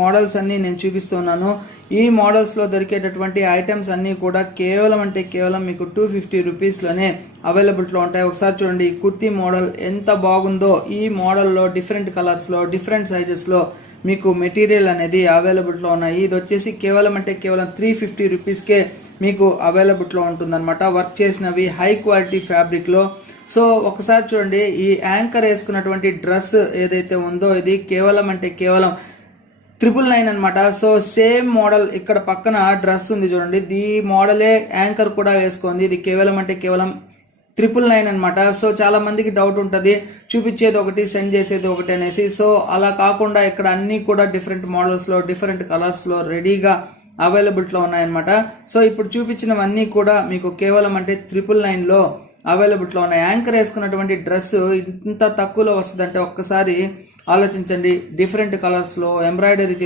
Models అన్నీ నేను చూపిస్తున్నాను. ఈ మోడల్స్లో దొరికేటటువంటి ఐటమ్స్ అన్నీ కూడా కేవలం అంటే కేవలం మీకు 250 రూపీస్లోనే అవైలబుల్లో ఉంటాయి. ఒకసారి చూడండి, ఈ కుర్తీ మోడల్ ఎంత బాగుందో. ఈ మోడల్లో డిఫరెంట్ కలర్స్లో, డిఫరెంట్ సైజెస్లో మీకు మెటీరియల్ అనేది అవైలబుల్లో ఉన్నాయి. ఇది వచ్చేసి కేవలం అంటే కేవలం 350 రూపీస్కే మీకు అవైలబుల్లో ఉంటుందన్నమాట. వర్క్ చేసినవి హై క్వాలిటీ ఫ్యాబ్రిక్లో. సో ఒకసారి చూడండి, ఈ యాంకర్ వేసుకున్నటువంటి డ్రెస్ ఏదైతే ఉందో ఇది కేవలం అంటే కేవలం 999 అనమాట. సో సేమ్ మోడల్ ఇక్కడ పక్కన డ్రెస్ ఉంది చూడండి, ఈ మోడలే యాంకర్ కూడా వేసుకుంది. ఇది కేవలం అంటే కేవలం 999 అనమాట. సో చాలా మందికి డౌట్ ఉంటుంది, చూపించేది ఒకటి సెండ్ చేసేది ఒకటి అనేసి. సో అలా కాకుండా ఇక్కడ అన్నీ కూడా డిఫరెంట్ మోడల్స్లో, డిఫరెంట్ కలర్స్లో రెడీగా అవైలబుల్లో ఉన్నాయన్నమాట. సో ఇప్పుడు చూపించినవన్నీ కూడా మీకు కేవలం అంటే 999లో అవైలబుల్లో ఉన్నాయి. యాంకర్ వేసుకున్నటువంటి డ్రెస్ ఇంత తక్కువలో వస్తుందంటే ఒక్కసారి ఆలోచించండి. డిఫరెంట్ కలర్స్లో ఎంబ్రాయిడరీ